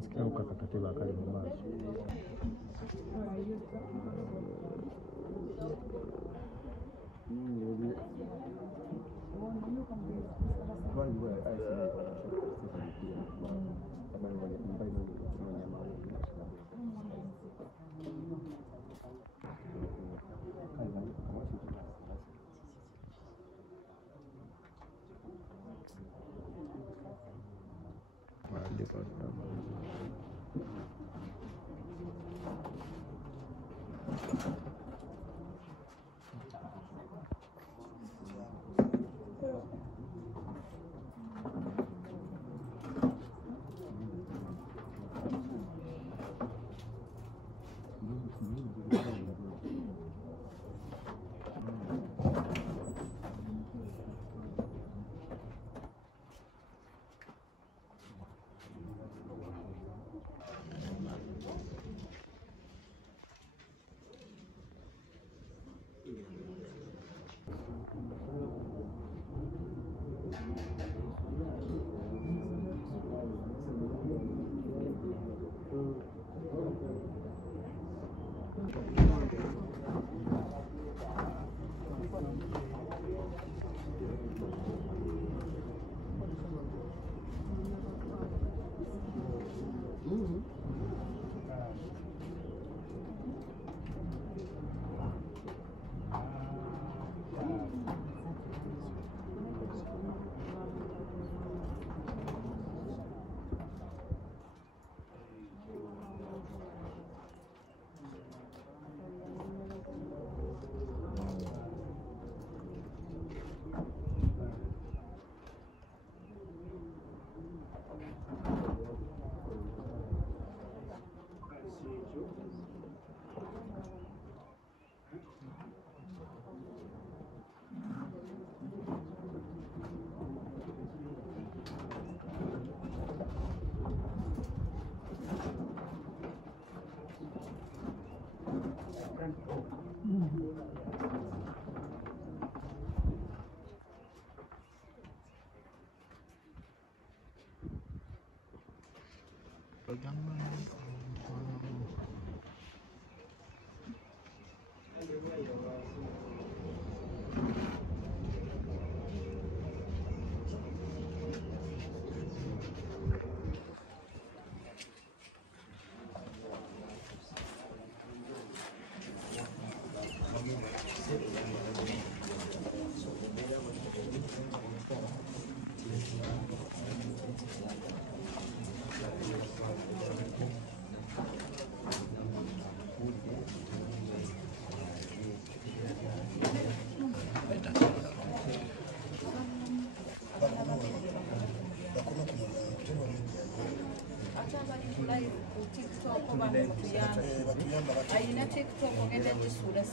Sikia ukakateba kali mamazo.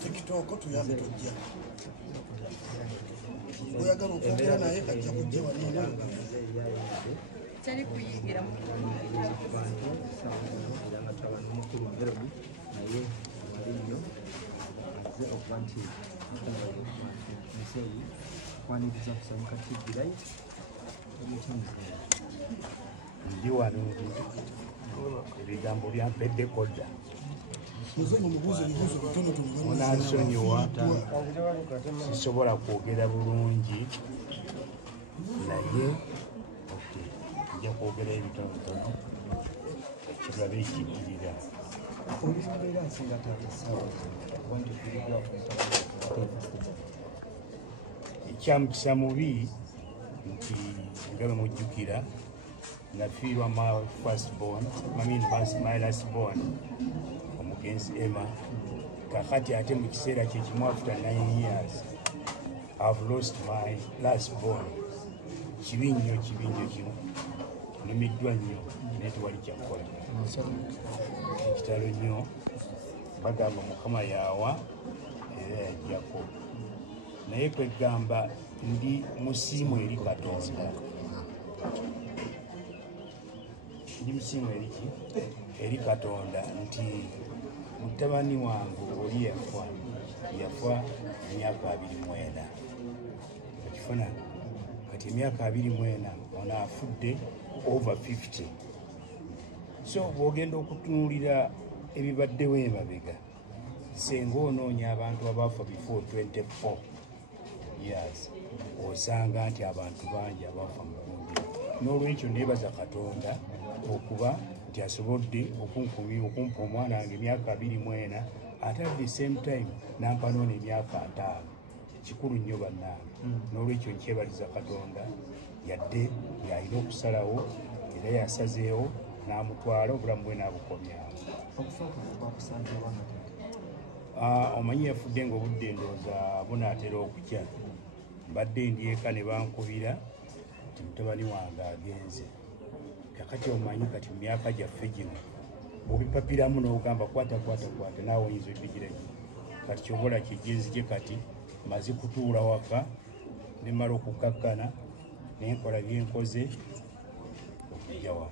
TikTok tuyambe tujja. Oyagala okwogera naye ajja kujja wano nanga. Tali kuyigira mu abantu nga tabana n'omukulu Nairobi naye waliyo azze okuba nti museyi kwaniriza kusanyuka TV right ndi wano ebigambo byampedde kodda munansonyiwa sisobola kwogera bulungi naye nja kwogera ebitonotono ekibabe ekijjirira olimbeera nsinga taatasawo wanti kuligwa ekyamukisa mubi nti nga bwe mujjukira nafiirwa my last born omugenzi Emma kakati ate mu kiseera kye kimu after 9 years I've lost my last born. Kibi nnyo kino numiddwa nnyo naye tewali kyakukola ekitalo nnyo bagamba Mukama yaawa era yajjako naye kwegamba ndi musiimu eri Katonda ndi musiimu eri Katonda nti mutabani wange oli yafa emyaka 29 agifuna kati emyaka 24 ono afudde over 50. So bw'ogenda okutunuulira ebibaddewo emabega senga onoonya abantu abaafa before 24 years osanga nti abantu bangi abaafa mu bugunjufu. N'olwekyo neebaza Katonda okuba nti asobodde okumpa omwana wange emyaka 24 ate at the same time nampa noona emyaka 5. Kikulu nnyo bannange. N'olwekyo nkyebaliza Katonda yadde yalina okusalawo era yasazeewo n'amutwala obulamu bwe n'abukomyawo. Omanyi yafudde ng'obudde ndowooza bunaatera okukya. Mbadde ndi eka ne bankubira nti mutabani wange agenze. Kakati omanyi kati mu myaka gyaffe gino bw'obipapiramu n'ogamba kwata naawe oyinza oddugirayo. Kati kyobola kijinzije kati maze kutuula waka ne mala okukkakkana ne nkola bye nkoze okujja wano.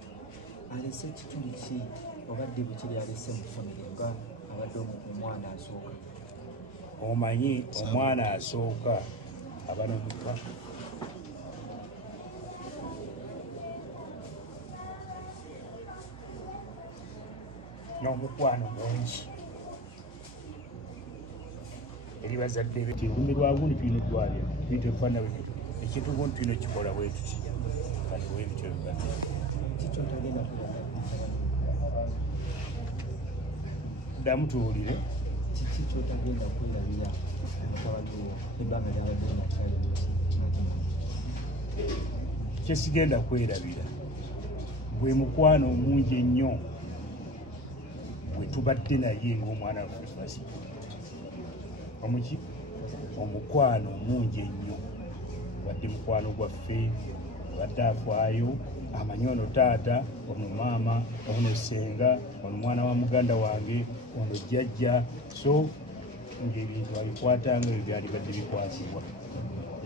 Alese kitundu ki obadde bwe kiri alese mu famire nga abadde omwana asooka? Omanyi omwana asooka aba n'omutwa. N'omukwano mungi eri bazadde be. Olumbe lwa gundi tulina oddwaliro tuyite ebifaana bwe ekintu gundi tulina okikola bwe tuti kati bwe bityo bibadde. Ddamu tuwulire. Kiki kyotagenda kwerabira mutabani ebbanga lyabadde nakyali kyesigenda kwerabira bwe mukwano omungi ennyo bwe tubadde naye ng'omwana waffe fasi. Omuki omukwano omungi ennyo wadde mukwano gwaffe badde afaayo amanyi ono taata, ono maama, ono ssenga, ono mwana wa muganda wange, ono jjajja. So ng'ebintu abikwatanga ebyo byalibadde bikwatibwa.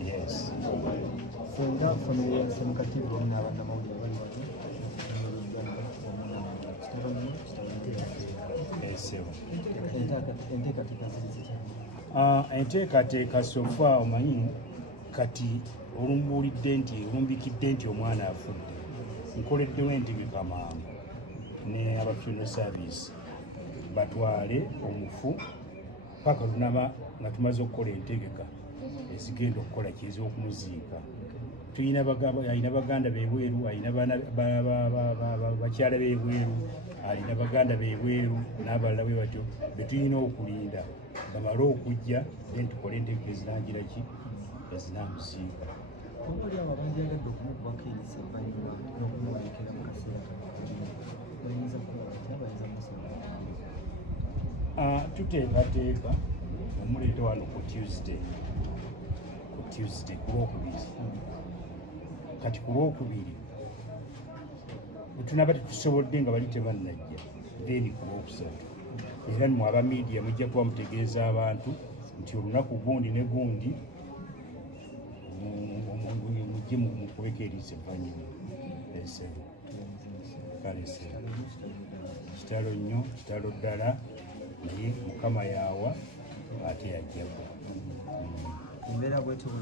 Yes. Senga famire yange mukatibu wamu n'abannamawulire abali wano. Enteekateeka sofa omanyi kati olumbikidde nti omwana afudde. Nkoleddewo entegeka mangu ne aba funeral service batwale omufu paka lunaba nga tumaze okukola entegeka ezigenda okukola kiza okumuziika. Alina baganda bebweru, alina bakyala bebweru, alina baganda bebweru n'abalala bwe batyo be tulina okulinda bamale okujja then tukole entegeka ezirangira ki ezinamuziika. Kumbali abo abanjagadde okumukubako erisa ebbaliwa n'okumwolekera mu kaseera oyinza kukola atya abayinza musaba? Tuteekateeka omuleeta wano ku Tuesday ku Lwokubiri. Kati ku Lwokubiri tunaba tetusobodde nga bali tebannajja then ku Lwokusatu. Era mmwe aba media mujja kuba mutegeeza abantu nti olunaku gundi ne gundi mujje mukubeko eriisa evvannyuma esebo. Kale kitalo nnyo, kitalo ddala, naye Mukama yaawa ate yajjako. Embeera bwetyo bwe